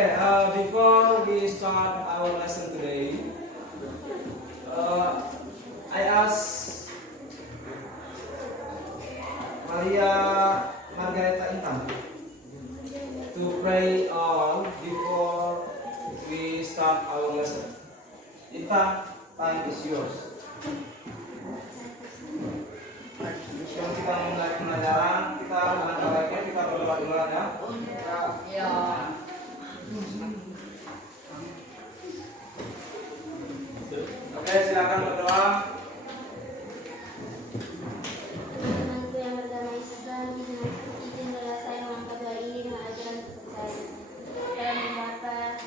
Okay, before we start our lesson today, I ask Maria Margareta Intan to pray on before we start our lesson. Intan, time is yours. Sebelum kita mulai pelajaran, kita langkah baiknya kita berdoa dulu ya. Ya. Oke, silakan berdoa. Temanku yang bernama Islam, izinkanlah saya mengangkat doa ini dengan ajaran seperti saya. Dalam Bapa,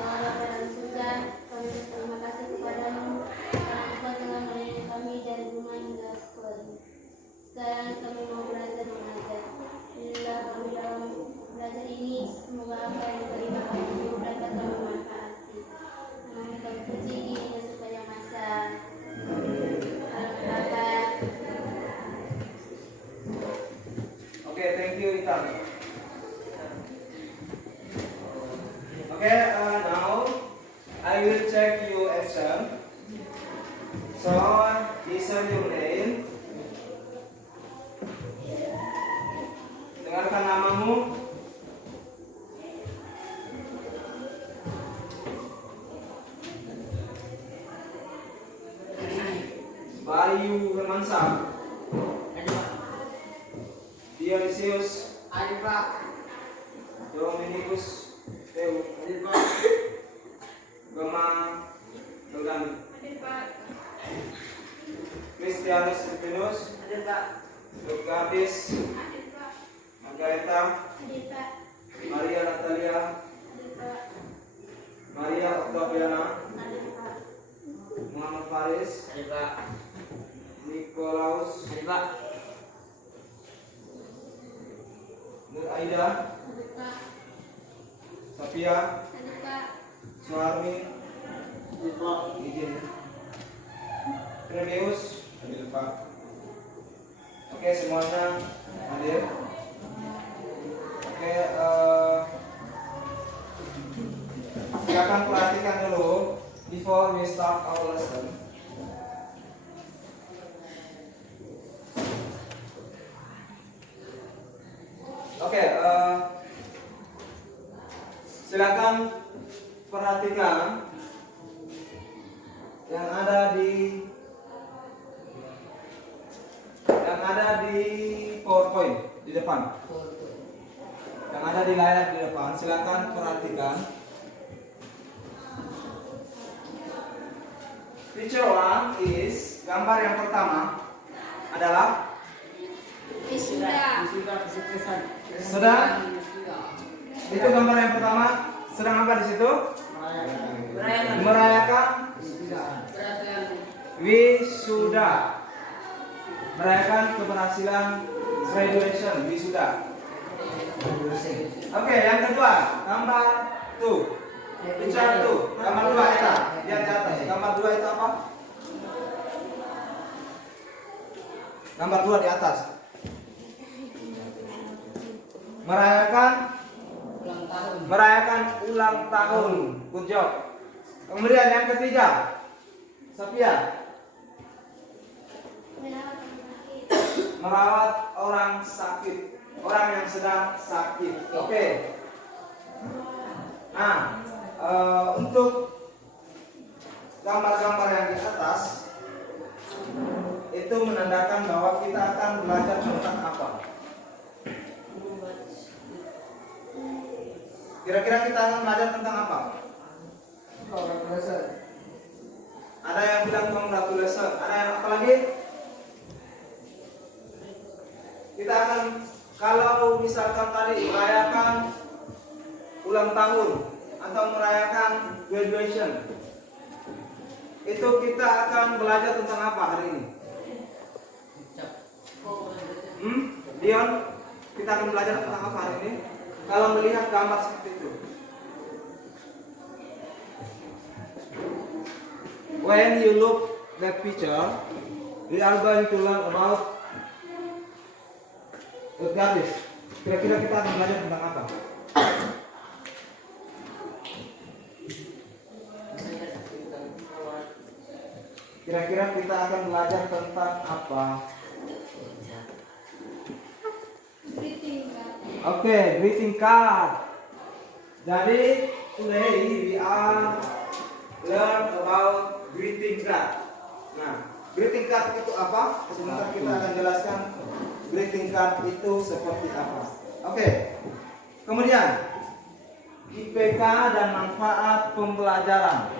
Allah dalam surga, kami berterima kasih kepadamu karena Engkau telah melayani kami dari rumah hingga sekolah ini. Sekarang kami mau belajar mengajar. Bila kami dalam belajar ini, semoga apa yang diterima kami dapat kami manfaati. Nama kami puji ini supaya masa. Okay, thank you, Intan. Okay, now I will check your exam. So, listen your name. Dengarkan namamu. Bayu Hermansyah. Dionysius Ada Pak. Dominikus Teu Ada Pak. Gema Dogani Ada Pak. Christianus Septinus Ada Pak. Gabis Ada Pak. Margareta Adik Pak, Maria Natalia adik Pak, Maria Octaviana adik Pak, Muhammad Faris Ada Pak. Nikolaus Ada Pak. Nur Aida adik Pak, Safia adik Pak, Suharmi Ada Pak. izin Remeus hadir Pak. Oke, semuanya hadir. Oke, silakan perhatikan dulu before we start our lesson. Oke, silakan perhatikan yang ada di PowerPoint di depan. Yang ada di layar di depan, silakan perhatikan. Picture one is gambar yang pertama adalah wisuda, Kesuksesan. Sedang? Itu gambar yang pertama sedang apa di situ? Merayakan wisuda. Merayakan keberhasilan graduation wisuda. Oke, yang kedua, gambar 2. Picture 2. Gambar 2 itu lihat di atas. Gambar 2 itu apa? Gambar 2 di atas. Merayakan ulang tahun. Good job. Kemudian yang ketiga, Safia, merawat orang sakit, orang yang sedang sakit. Oke. Nah, untuk gambar-gambar yang di atas itu menandakan bahwa kita akan belajar tentang apa? Kira-kira kita akan belajar tentang apa? Ada yang bilang congratulations, ada yang apa lagi? Kita akan, kalau misalkan tadi merayakan ulang tahun atau merayakan graduation, itu kita akan belajar tentang apa hari ini? Dion, kita akan belajar tentang apa hari ini? Kalau melihat gambar seperti itu, when you look that picture, we are going to learn about Gabis. Kira-kira kita akan belajar tentang apa? Kira-kira kita akan belajar tentang apa? Greeting card. Oke, greeting card. Jadi today we are learn about greeting card. Nah, greeting card itu apa? Sebentar kita akan jelaskan greeting card itu seperti apa. Oke. Kemudian IPK dan manfaat pembelajaran.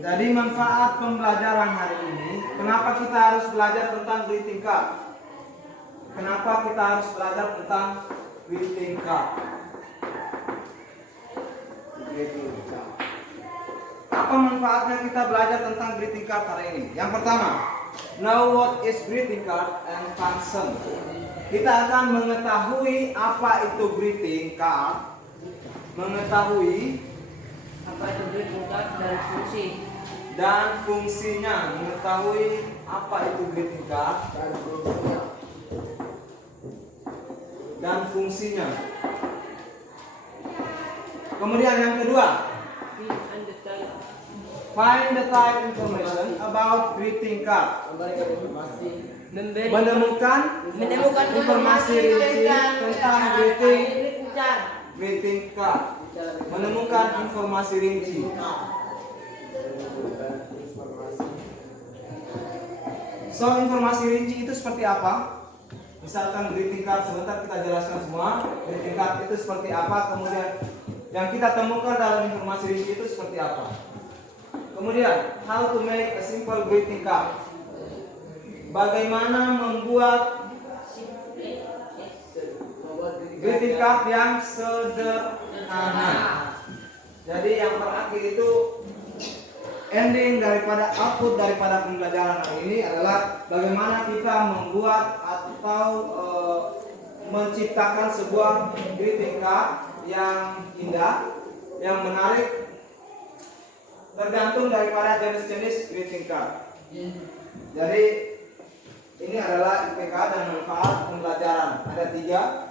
Jadi manfaat pembelajaran hari ini, kenapa kita harus belajar tentang greeting card? Kenapa kita harus belajar tentang greeting card? Apa manfaatnya kita belajar tentang greeting card hari ini? Yang pertama, know what is greeting card and function. Kita akan mengetahui apa itu greeting card, mengetahui Apa itu greeting card dan fungsi? dan fungsinya, mengetahui apa itu greeting card dan fungsinya. Kemudian yang kedua, find the type information about greeting card. Menemukan informasi rinci tentang greeting card. Menemukan informasi rinci. So, informasi rinci itu seperti apa? Misalkan greeting card, sebentar kita jelaskan semua. Greeting card itu seperti apa, kemudian yang kita temukan dalam informasi rinci itu seperti apa. Kemudian, how to make a simple greeting card. Bagaimana membuat greeting card yang sederhana. Jadi yang terakhir itu ending daripada output daripada pembelajaran hari ini adalah bagaimana kita membuat atau menciptakan sebuah greeting card yang indah, yang menarik, tergantung daripada jenis-jenis greeting card. Jadi ini adalah IPK dan manfaat pembelajaran. Ada 3.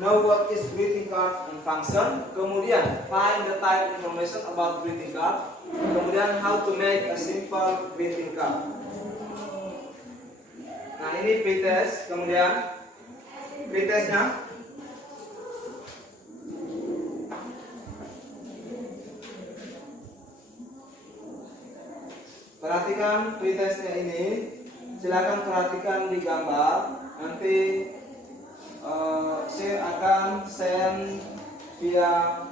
Know what is greeting card and function. Kemudian find the type information about greeting card. Kemudian how to make a simple greeting card. Nah, ini pretest. Kemudian pretestnya. Perhatikan pretestnya ini. Silakan perhatikan di gambar. Nanti saya akan send via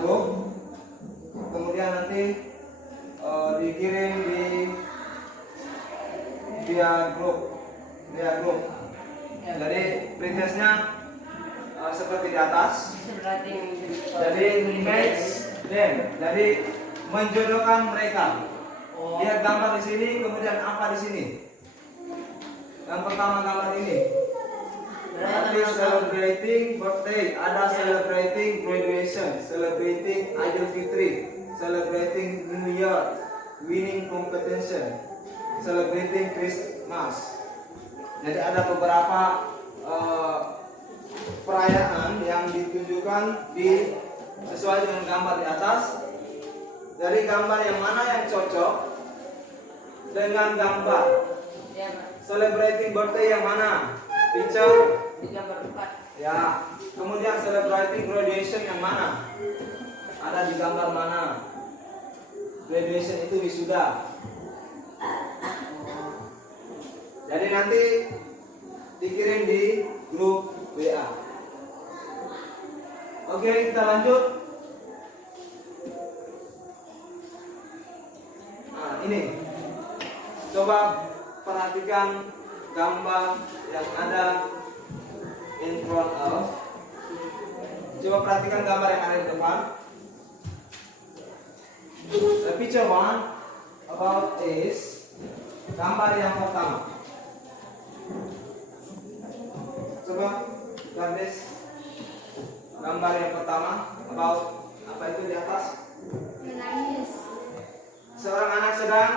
group. Kemudian nanti dikirim di via grup. Jadi pretestnya seperti di atas. Jadi match them. Jadi menjodohkan mereka. Lihat gambar di sini, kemudian apa di sini? Yang pertama gambar ini. Berarti celebrating birthday, ada celebrating graduation, celebrating Idul Fitri, celebrating New Year, winning competition, celebrating Christmas. Jadi ada beberapa perayaan yang ditunjukkan sesuai dengan gambar di atas. Dari gambar yang mana yang cocok dengan gambar celebrating birthday yang mana? Picture Di gambar 4. ya. Kemudian celebrating graduation yang mana? Ada di gambar mana? Graduation itu wisuda. Jadi nanti dikirim di grup WA. Oke, kita lanjut. Nah, ini. Coba perhatikan gambar yang ada in front of. Coba perhatikan gambar yang ada di depan. The picture one about is gambar yang pertama. Coba garis gambar yang pertama about apa itu di atas? Menangis. Seorang anak sedang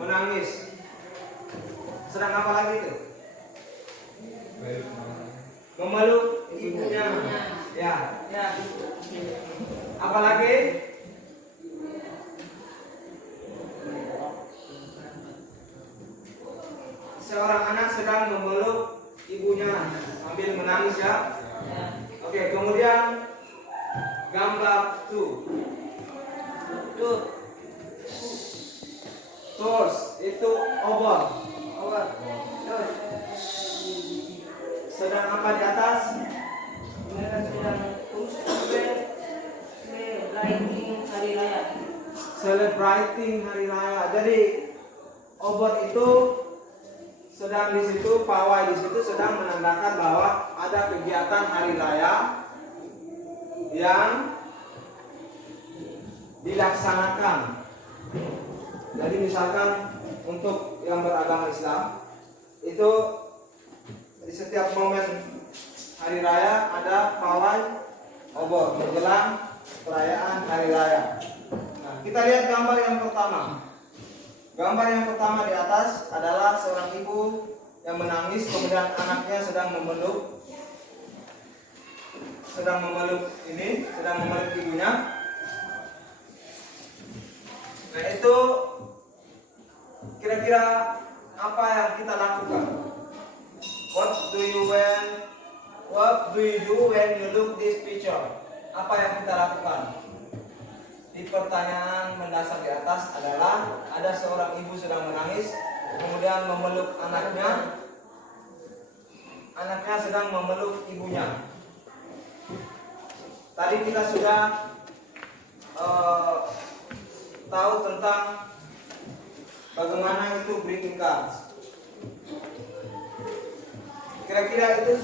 menangis. Sedang apa lagi itu? Memeluk ibunya. Ya. Ya. Apa lagi? Seorang anak sedang memeluk ibunya sambil menangis ya. Ya. Oke, kemudian gambar 2. Tuh. Source itu obor. Awal. Terus. Sedang apa di atas? Mereka sedang celebrating hari raya. Celebrating hari raya. Jadi obor itu sedang di situ, pawai di situ sedang menandakan bahwa ada kegiatan hari raya yang dilaksanakan. Jadi misalkan untuk yang beragama Islam itu di setiap momen hari raya ada pawai obor menjelang perayaan hari raya. Nah, kita lihat gambar yang pertama. Gambar yang pertama di atas adalah seorang ibu yang menangis, kemudian anaknya sedang memeluk ibunya. Nah, itu kira-kira apa yang kita lakukan? What do you do when you look this picture? Apa yang kita lakukan? Di pertanyaan mendasar di atas adalah ada seorang ibu sedang menangis, kemudian memeluk anaknya. Anaknya sedang memeluk ibunya. Tadi kita sudah tahu tentang bagaimana itu greeting cards. Kira-kira itu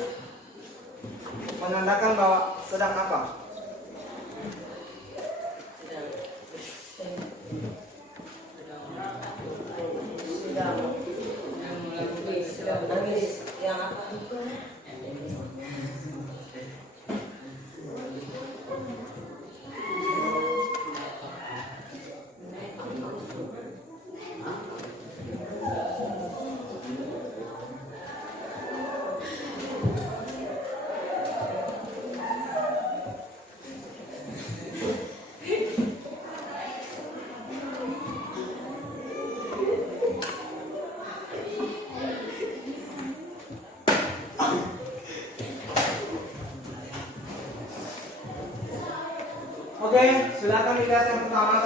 menandakan bahwa sedang apa? Sedang menangis yang apa? Oke, silakan lihat yang pertama,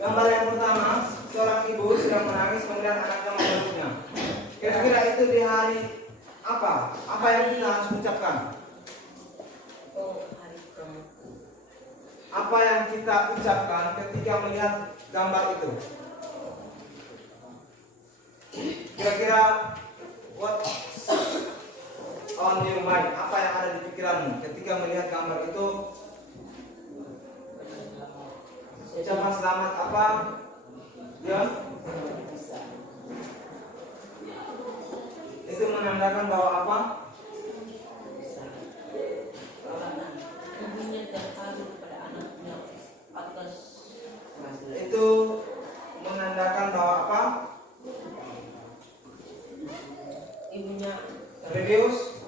gambar yang pertama, seorang ibu sedang menangis, kemudian anaknya memeluknya. Kira-kira itu di hari apa? Apa yang kita harus ucapkan? Apa yang kita ucapkan ketika melihat gambar itu? Kira-kira what on your mind? Apa yang ada di pikiranmu ketika melihat gambar itu? Ucapan selamat apa? Ya. Itu menandakan bahwa apa? Ibunya terharu pada anaknya atas Itu menandakan bahwa apa? ibunya Religius.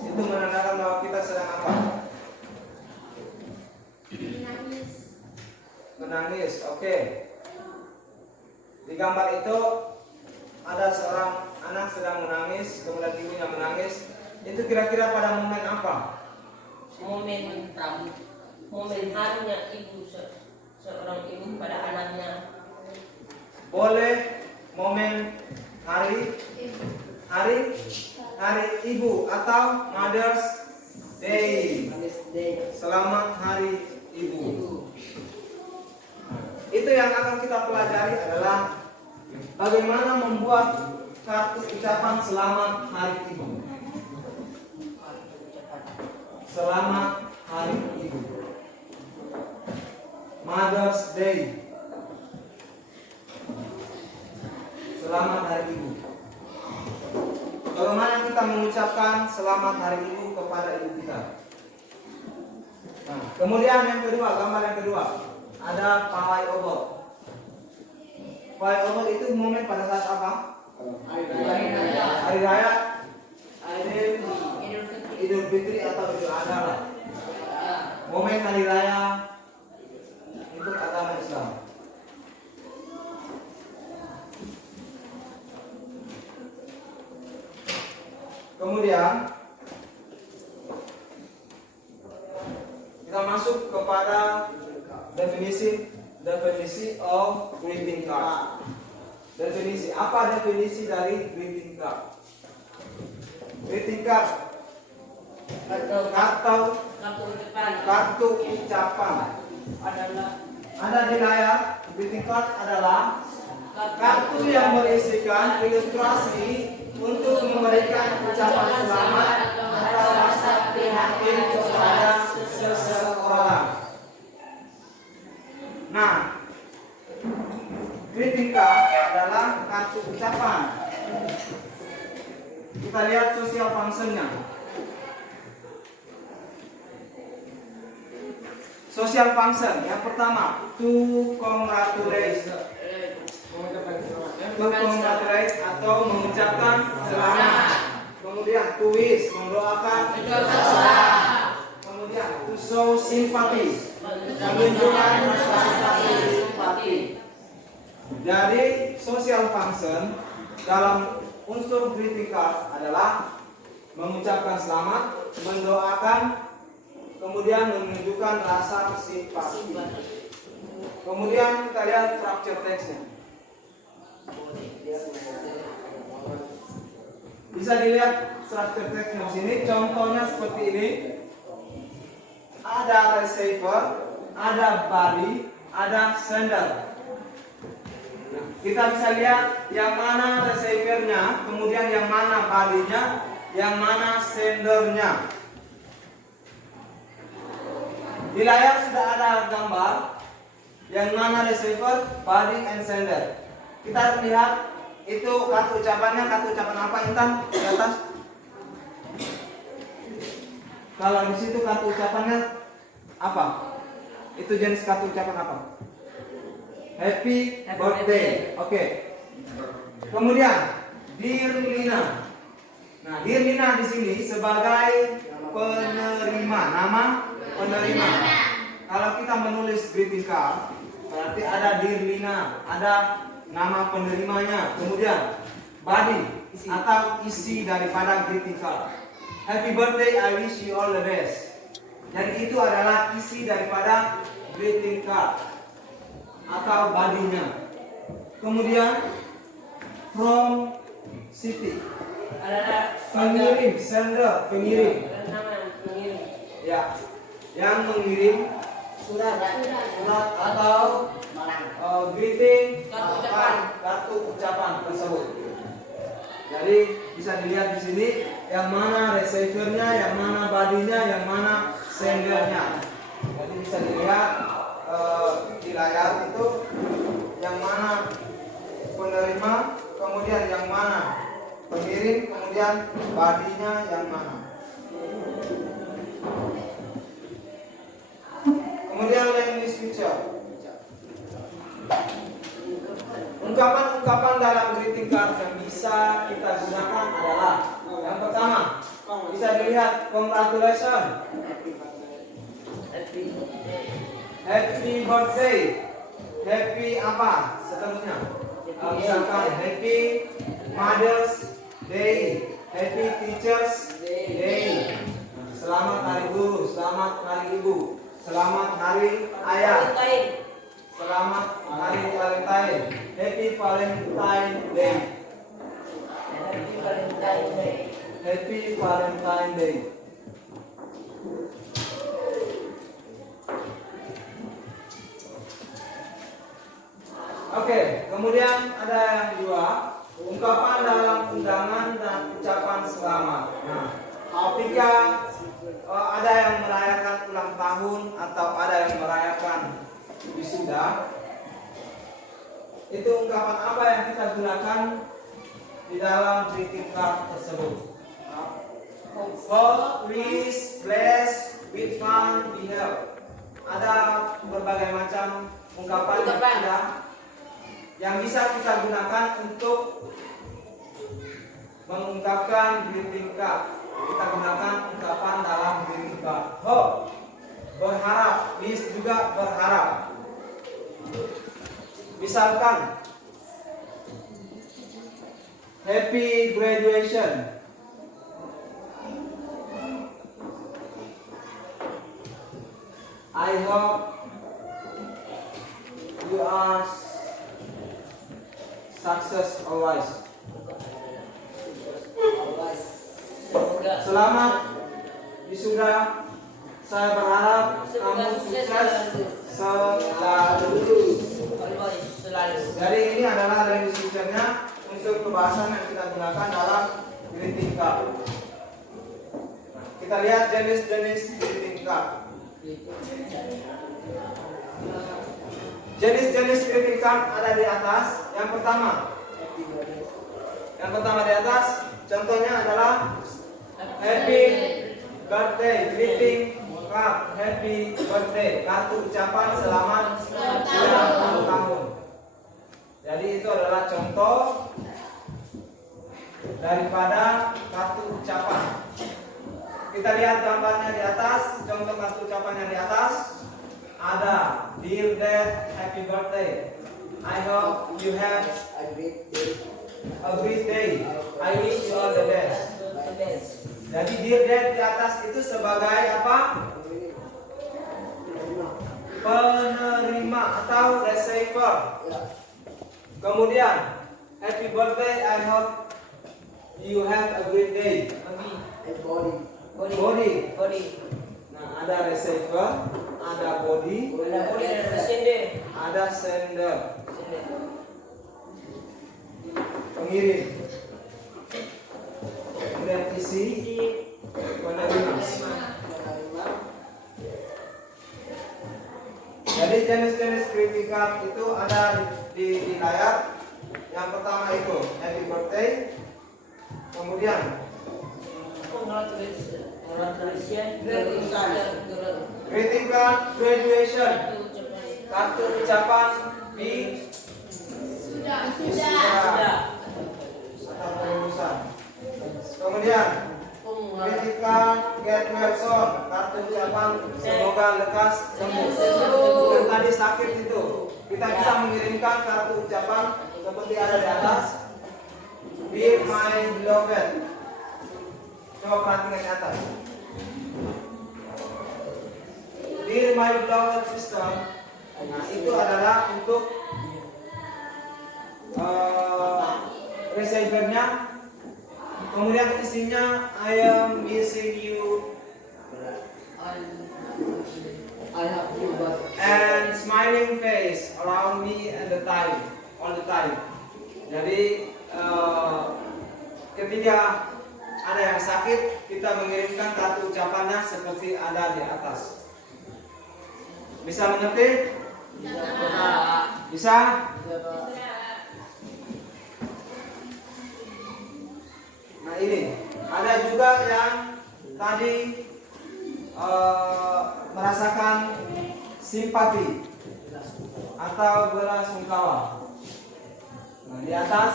Itu menandakan bahwa kita sedang apa? Menangis. Oke. Di gambar itu ada seorang anak sedang menangis, kemudian ibunya menangis. Itu kira-kira pada momen apa? momen harunya seorang ibu pada anaknya. Boleh momen hari ibu atau Mother's Day. Selamat hari ibu. Itu yang akan kita pelajari adalah bagaimana membuat kartu ucapan selamat hari ibu. Selamat hari ibu. Mother's Day. Selamat hari ibu. Bagaimana kita mengucapkan selamat hari ibu kepada ibu kita? Nah, kemudian yang kedua, gambar yang kedua, ada pawai obor. flyover itu momen pada saat apa? Hari raya Idul Fitri atau Idul Adha lah. Momen hari raya untuk agama Islam. Kemudian kita masuk kepada definisi of greeting card. Definisi, apa definisi dari greeting card? Greeting card atau kartu ucapan ada di layar. Greeting card adalah kartu yang berisikan ilustrasi untuk memberikan ucapan selamat atau rasa prihatin kepada seseorang. Nah, greeting card adalah kartu ucapan. Kita lihat social functionnya. Social function yang pertama, to congratulate atau mengucapkan selamat. Kemudian to wish, mendoakan. Kemudian to show sympathy, menunjukkan simpati. Jadi social function dalam unsur greeting card adalah mengucapkan selamat, mendoakan, kemudian menunjukkan rasa simpati. Kemudian kita lihat structure text-nya. Bisa dilihat structure text di sini. Contohnya seperti ini. Ada receiver, ada body, ada sender. Kita bisa lihat yang mana receivernya, kemudian yang mana body-nya, yang mana sendernya. Di layar sudah ada gambar yang mana receiver, body, and sender. Kita lihat itu kartu ucapannya, kartu ucapan apa Intan di atas? Kalau di situ kartu ucapannya apa? Itu jenis kartu ucapan apa? Happy birthday. Oke. Kemudian Dear Lina. Nah, Dear Lina di sini sebagai penerima, nama penerima. Kalau kita menulis greeting card, berarti ada Dear Lina, ada nama penerimanya. Kemudian body atau isi daripada greeting card. Happy birthday, I wish you all the best. Jadi itu adalah isi daripada greeting card atau bodinya. Kemudian from city, pengirim, sender, pengirim. Ya, yang mengirim surat atau greeting kartu ucapan tersebut. Jadi bisa dilihat di sini yang mana receivernya, yang mana bodinya, yang mana sendernya. Jadi bisa dilihat di layar itu yang mana penerima, kemudian yang mana pengirim, kemudian bodinya yang mana. Kemudian language feature. Ungkapan-ungkapan dalam greeting card yang bisa kita gunakan adalah yang pertama, bisa dilihat congratulations, happy birthday, happy apa seterusnya. Misalkan happy Mother's Day, happy Teachers Day, selamat hari guru, selamat hari ibu, selamat hari ayah, selamat hari Valentine, happy Valentine Day, happy Valentine Day. Oke, kemudian ada yang kedua, ungkapan dalam undangan dan ucapan selamat. Nah, ketika ada yang merayakan ulang tahun atau ada yang merayakan wisuda, itu ungkapan apa yang kita gunakan di dalam greeting card tersebut? Hope, peace, bless, with fun, be help. Ada berbagai macam ungkapan yang ada yang bisa kita gunakan untuk mengungkapkan greeting card. Kita gunakan ungkapan dalam greeting card. Hope, berharap. Wish juga berharap. Misalkan happy graduation. I hope you are success always. Semoga Selamat wisuda. Saya berharap kamu sukses selalu. always selalu. Jadi ini adalah revisinya untuk pembahasan yang kita gunakan dalam greeting card. Kita lihat jenis-jenis greeting card. Jenis-jenis greeting card ada di atas. Yang pertama di atas, contohnya adalah happy birthday greeting card, happy birthday, kartu ucapan selamat ulang tahun. Jadi itu adalah contoh daripada kartu ucapan. Kita lihat gambarnya di atas, contoh kartu ucapannya di atas. Ada dear dad, happy birthday. I hope you have a great day. I wish you all the best. Jadi dear dad di atas itu sebagai apa? Penerima atau receiver. Kemudian happy birthday, I hope you have a great day. Body. Nah, ada receiver, ada body, ada sender, pengirim. Kemudian isi penerima. Jadi jenis-jenis greeting card itu ada di layar. Yang pertama itu happy birthday. Kemudian greeting card graduation, kartu ucapan Sudah. atau kelulusan. Kemudian greeting card get well soon, kartu ucapan semoga lekas sembuh. Yang tadi sakit itu kita bisa mengirimkan kartu ucapan seperti ada di atas. Dear my beloved, coba perhatikan di atas. Dear my beloved sister, nah itu adalah untuk receivernya. Kemudian isinya I am missing you and smiling face around me all the time. Jadi ketika ada yang sakit, kita mengirimkan kartu ucapannya seperti ada di atas. Bisa mengerti? Bisa? Nah ini ada juga yang tadi merasakan simpati atau belasungkawa. Nah di atas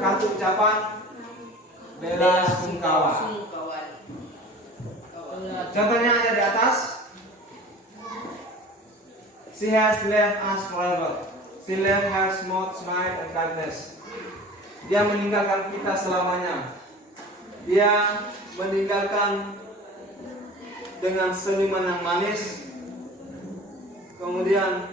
kartu ucapan bela sungkawa. Contohnya ada di atas. She has left us forever. She left her smooth smile and kindness. Dia meninggalkan kita selamanya. Dia meninggalkan dengan senyuman yang manis. Kemudian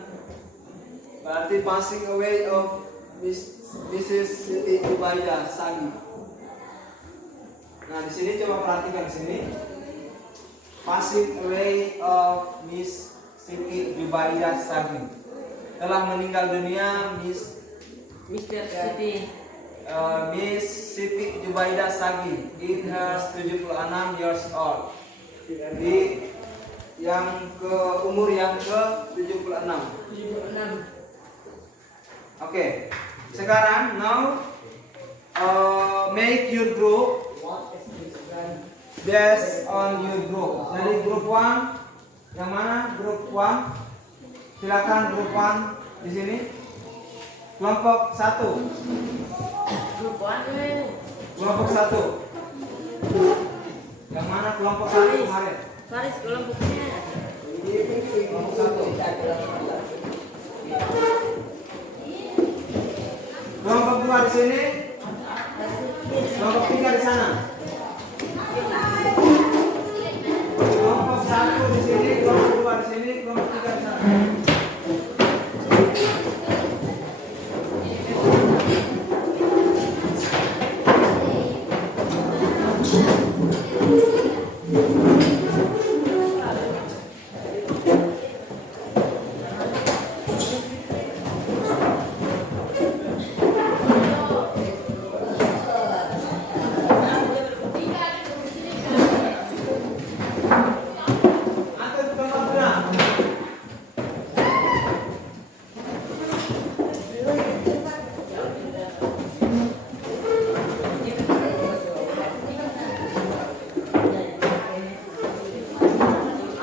berarti passing away of Mrs. Siti Ubaidah Sagi. Nah di sini coba perhatikan sini. Passing away of Miss Siti Ubaidah Sagi. Telah meninggal dunia Miss Siti Ubaidah Sagi in her 76 years old. Di umur yang ke 76. Oke. Sekarang now make your group based on your group. Jadi group 1 yang mana? Group 1. Silakan group 1 di sini. Kelompok 1. Kelompok 1. Yang mana kelompok 1 kemarin? Faris kelompoknya. Kelompok 1. Kelompok 2 di sini. Kelompok 3 di sana. Kelompok 1 di sini, kelompok 2 di sini, kelompok 3 di sana. Atur kelompok 2.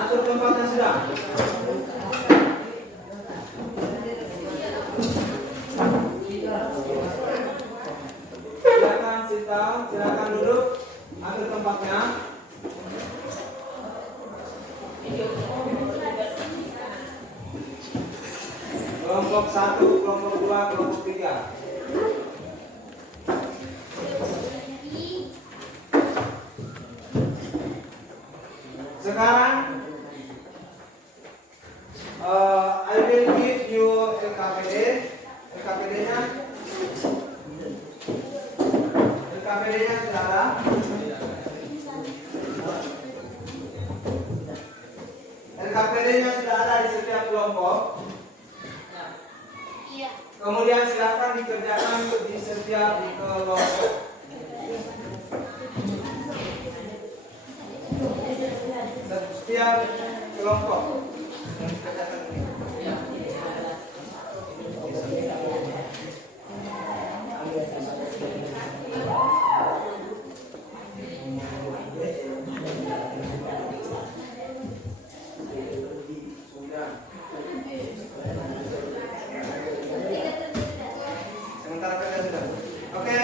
Atur tempatnya sudah. Silakan sit down, silakan duduk. Atur tempatnya. Kelompok 1, kelompok 2, kelompok 3. Sekarang I will give you LKPD. LKPD-nya sudah ada. LKPD-nya sudah ada di setiap kelompok. Iya. Kemudian silakan dikerjakan di setiap kelompok. Setiap kelompok. Sementara kerja sudah. Oke.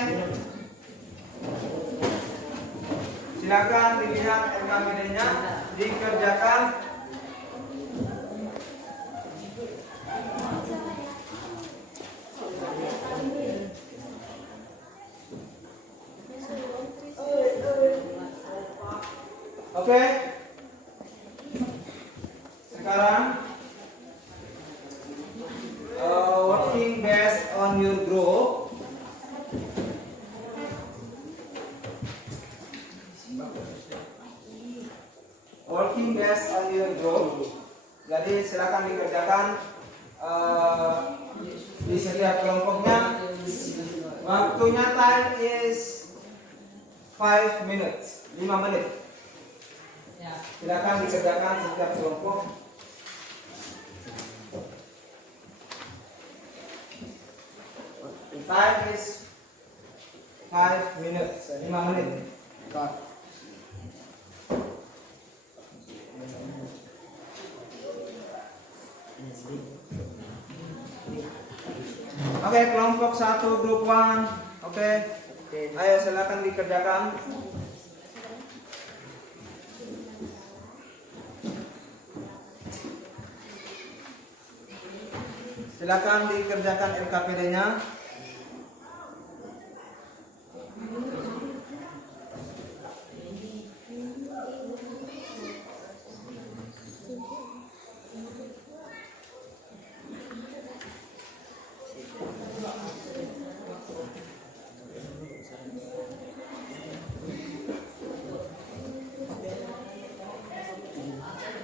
Silakan dilihat LKPD-nya, dikerjakan. Oke. Sekarang working based on your group. Working based on your group. Jadi silakan dikerjakan di setiap kelompoknya. Waktunya time is 5 minutes, 5 menit. Silakan dikerjakan setiap kelompok. Time is 5 minutes, 5 menit. Oke, kelompok 1 grup 1. Oke. Ayo silakan dikerjakan. Silakan dikerjakan LKPD-nya.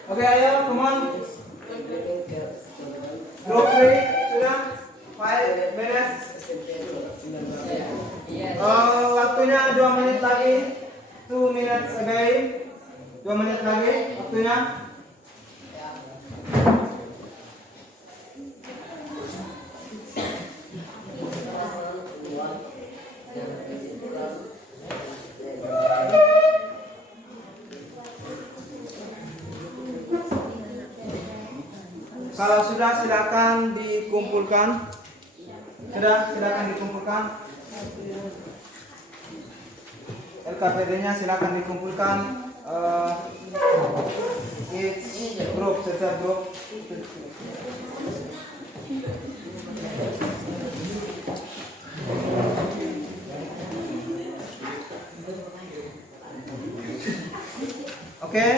Oke, ayo, come on. Group 3, sudah 5 minutes. Waktunya 2 menit lagi. 2 minutes again. 2 menit lagi waktunya. Kalau sudah silakan dikumpulkan. Sudah, silakan dikumpulkan. LKPD-nya silakan dikumpulkan. Each group, setiap grup. Oke.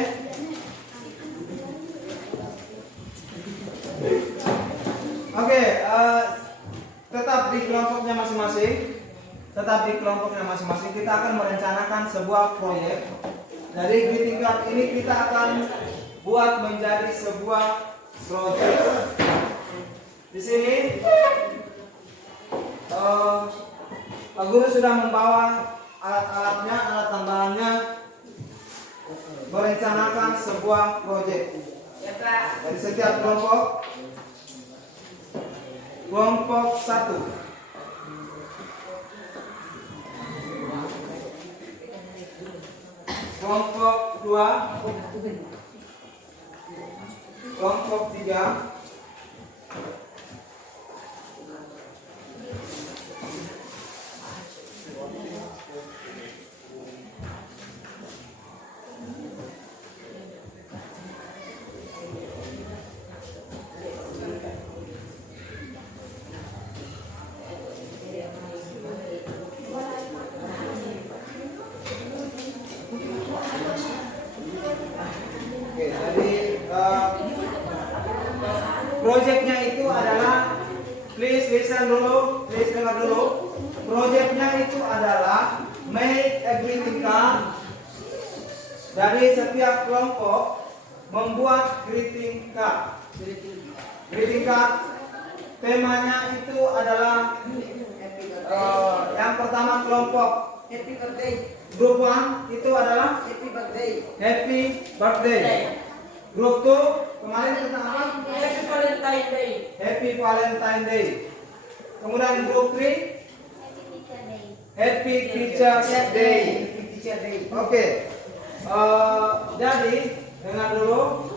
Oke, tetap di kelompoknya masing-masing. Tetap di kelompoknya masing-masing. Kita akan merencanakan sebuah proyek. Dari greeting card ini kita akan buat menjadi sebuah proyek. Di sini Pak Guru sudah membawa alat-alatnya, alat tambahannya, merencanakan sebuah proyek. Ya, Pak. Dari setiap kelompok 1, kelompok 2, kelompok 3, Oke, jadi proyeknya itu adalah, please listen dulu, please dengar dulu. Proyeknya itu adalah make a greeting card. Dari setiap kelompok membuat greeting card. Greeting card temanya itu adalah yang pertama kelompok Happy birthday. Grup 1 itu adalah Happy birthday. Happy Birthday. Grup 2 kemarin tentang apa? Happy Valentine Day. Happy Valentine Day. Kemudian grup 3 Happy Teacher's Day. Oke. Jadi dengar dulu.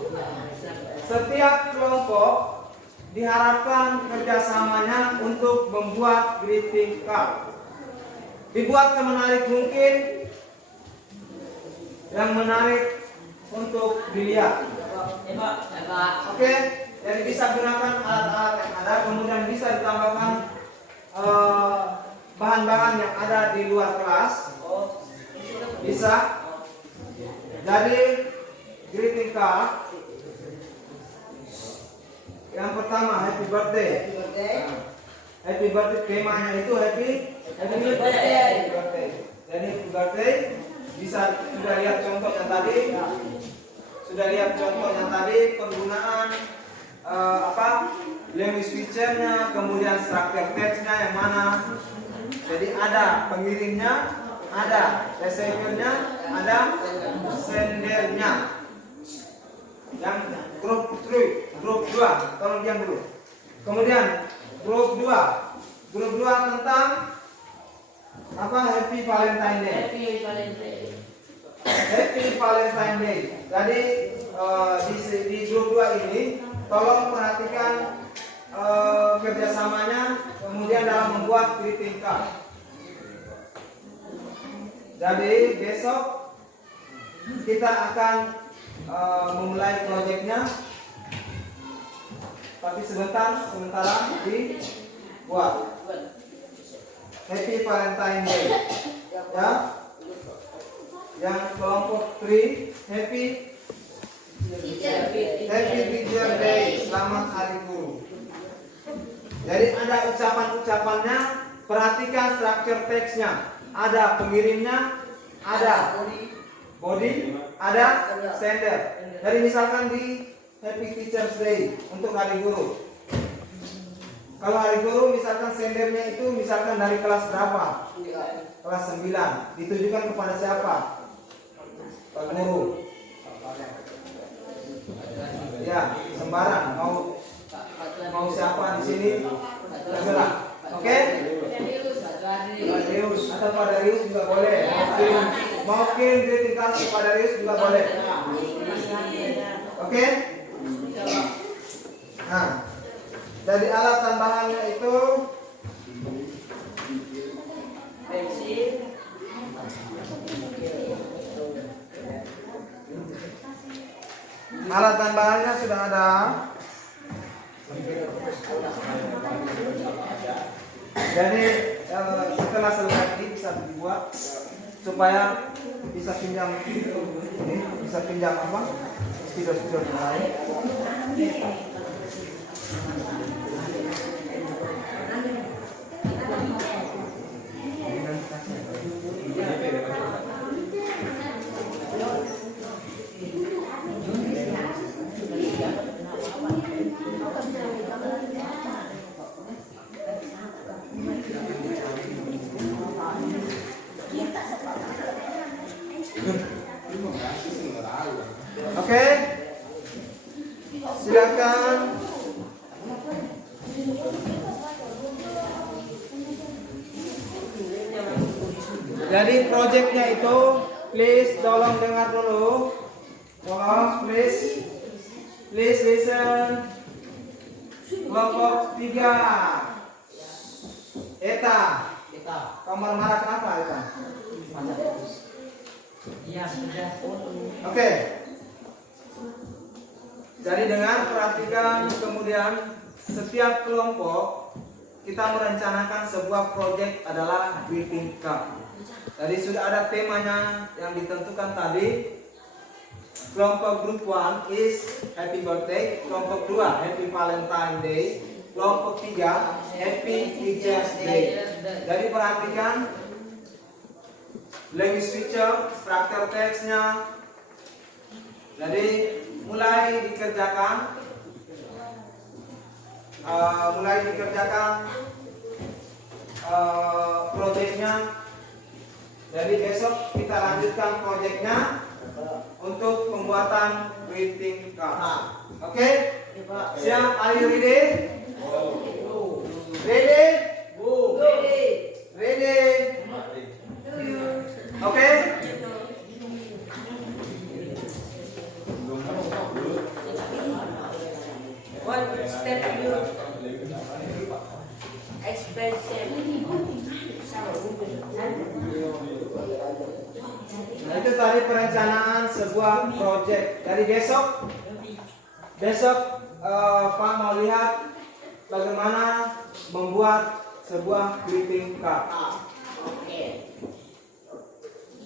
Setiap kelompok diharapkan kerjasamanya untuk membuat greeting card. Dibuat semenarik mungkin, yang menarik untuk dilihat. Ya, Pak. Ya, Pak. Oke, jadi bisa gunakan alat-alat yang ada, kemudian bisa ditambahkan bahan-bahan yang ada di luar kelas. Bisa. Jadi greeting card yang pertama happy birthday. Happy birthday, temanya itu happy birthday. Jadi happy birthday. Bisa sudah lihat contoh yang tadi. Sudah lihat contoh yang tadi, penggunaan language feature-nya, kemudian structure text-nya yang mana. Jadi ada pengirimnya, ada receiver-nya, ada sendernya. Yang grup 3, grup 2, tolong diam dulu. Kemudian grup 2 tentang apa? Happy Valentine Day. Happy Valentine. Happy Valentine Day. Jadi di grup 2 ini tolong perhatikan kerjasamanya, kemudian dalam membuat greeting card. Jadi besok kita akan memulai proyeknya, tapi sementara dibuat Happy Valentine Day, ya. Yang kelompok 3 Happy Teacher Day, selamat Hari Guru. Jadi ada ucapan-ucapannya, perhatikan structure text-nya. Ada pengirimnya, ada body, ada sender. Jadi misalkan di Happy Teacher's Day untuk Hari Guru. Kalau Hari Guru misalkan sendernya itu misalkan dari kelas berapa? Kelas 9. Ditujukan kepada siapa? Pak Guru. Ya, sembarang mau siapa di sini? Terserah. Oke? Pak Darius atau Pak Darius juga boleh. Mau kirim greeting card kepada Darius juga boleh. Oke? Nah, dari alat tambahannya itu Alat dan bahannya sudah ada. Jadi setelah selesai ini bisa dibuat supaya bisa pinjam ini, bisa pinjam apa? Studio-studio yang lain. Oke, silakan. Jadi proyeknya itu, please tolong dengar dulu. Tolong, please listen. Kelompok 3. Eta. Kamar marak apa Eta? Iya, sudah. Oke. Jadi dengan perhatikan, kemudian setiap kelompok kita merencanakan sebuah proyek adalah greeting card. Jadi sudah ada temanya yang ditentukan tadi. Kelompok group 1 is happy birthday, kelompok 2 happy Valentine Day, kelompok 3 happy Teachers Day. Jadi perhatikan language feature, struktur teksnya. Jadi mulai dikerjakan proyeknya. Jadi besok kita lanjutkan proyeknya untuk pembuatan greeting card. Oke? Siap? Are you ready? Ready? Ready? Oke? What step you expression? Nah, itu tadi perencanaan sebuah proyek. Dari besok Pak mau lihat bagaimana membuat sebuah greeting card.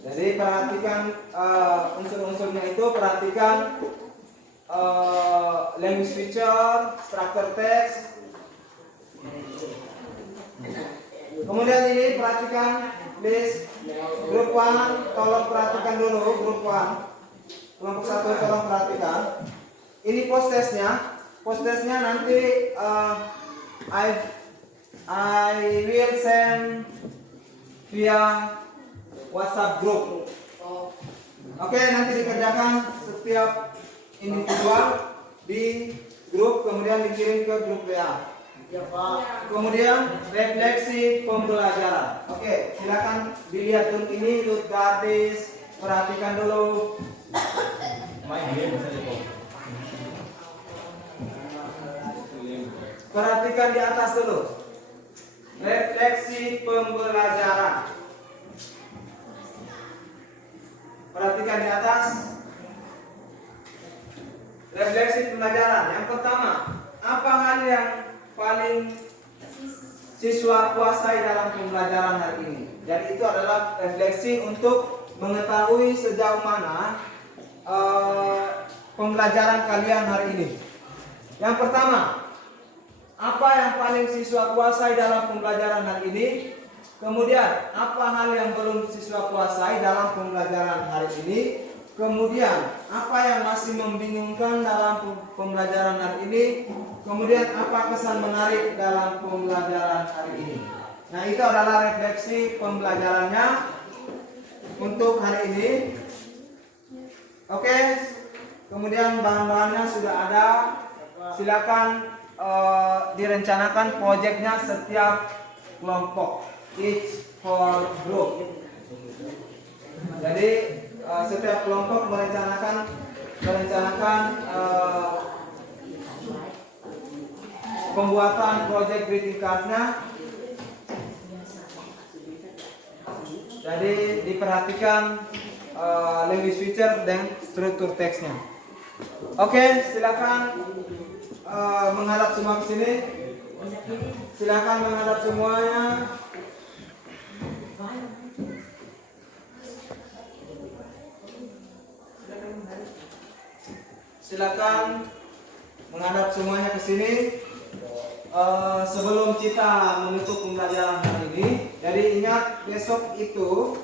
Jadi perhatikan unsur-unsurnya itu, perhatikan language feature, struktur teks. Kemudian ini perhatikan please grup 1, tolong perhatikan dulu grup 1. Kelompok 1 tolong perhatikan. Ini postesnya nanti I will send via WhatsApp group. Oke, nanti dikerjakan setiap individual di grup, kemudian dikirim ke grup WA. Kemudian refleksi pembelajaran. Oke, silakan dilihat dulu ini look gratis, perhatikan dulu. Perhatikan di atas dulu. Refleksi pembelajaran. Perhatikan di atas. Refleksi pembelajaran. Yang pertama, apa hal yang paling siswa kuasai dalam pembelajaran hari ini? Jadi itu adalah refleksi untuk mengetahui sejauh mana pembelajaran kalian hari ini. Yang pertama, apa yang paling siswa kuasai dalam pembelajaran hari ini? Kemudian, apa hal yang belum siswa kuasai dalam pembelajaran hari ini? Kemudian, apa yang masih membingungkan dalam pembelajaran hari ini? Kemudian, apa kesan menarik dalam pembelajaran hari ini? Nah, itu adalah refleksi pembelajarannya untuk hari ini. Oke, kemudian bahan-bahannya sudah ada. Silakan direncanakan proyeknya setiap kelompok, each for group. Jadi setiap kelompok merencanakan pembuatan proyek greeting card-nya. Jadi diperhatikan language feature dan struktur teksnya. Oke, silakan menghadap semua ke sini. Silakan menghadap semuanya. Silakan menghadap semuanya ke sini. Sebelum kita menutup pembelajaran hari ini, jadi ingat besok itu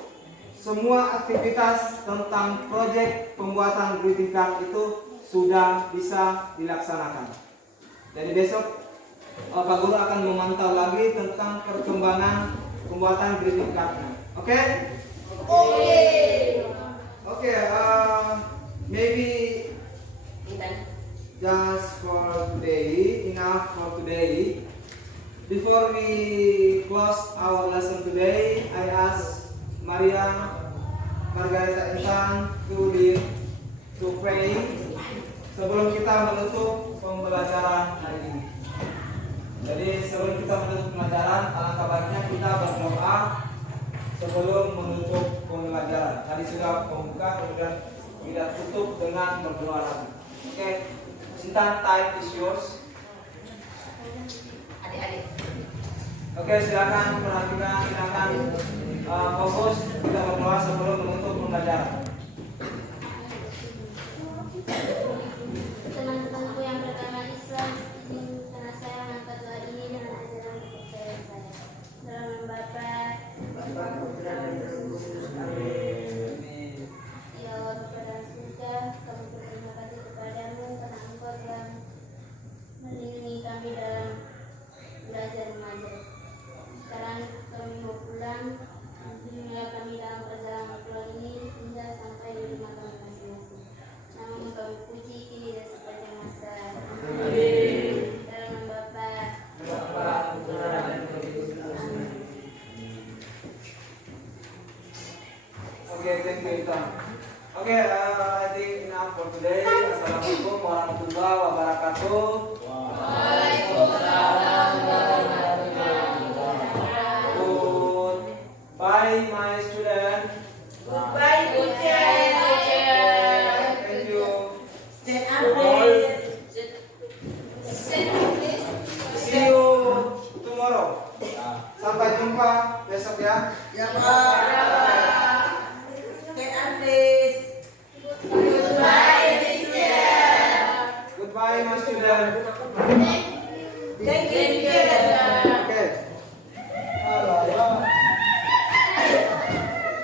semua aktivitas tentang proyek pembuatan greeting card itu sudah bisa dilaksanakan. Jadi besok Pak Guru akan memantau lagi tentang perkembangan pembuatan greeting card-nya. Oke? Oke, maybe just for today, enough for today. Before we close our lesson today, I ask Maria Margareta Intan to pray sebelum kita menutup pembelajaran hari ini. Jadi sebelum kita menutup pembelajaran, alangkah baiknya kita berdoa sebelum menutup pembelajaran. Tadi sudah membuka, kemudian kita tutup dengan berdoa lagi. Oke, Intan, time is yours. Adik-adik. Oke, silakan perhatikan, silakan fokus kita berdoa sebelum menutup pembelajaran. Teman-temanku yang beragama Islam, izinkan saya mengangkat doa ini dengan ajaran kepercayaan saya. Dalam nama Bapa, Putra, dan Roh Kudus. Amin. Ya Allah Bapa dalam surga, kami berterima kasih kepadamu karena Engkau telah melindungi kami dalam belajar mengajar. Sekarang kami mau pulang. Bimbinglah kami dalam perjalanan pulang ini hingga sampai di rumah kami masing-masing. Namamu kami puji kini dan sepanjang masa. Amin. Dalam nama Bapa, Putra, dan Roh Kudus. Amin. Oke, thank you Intan. Oke, I think enough for today. Assalamualaikum warahmatullahi wabarakatuh.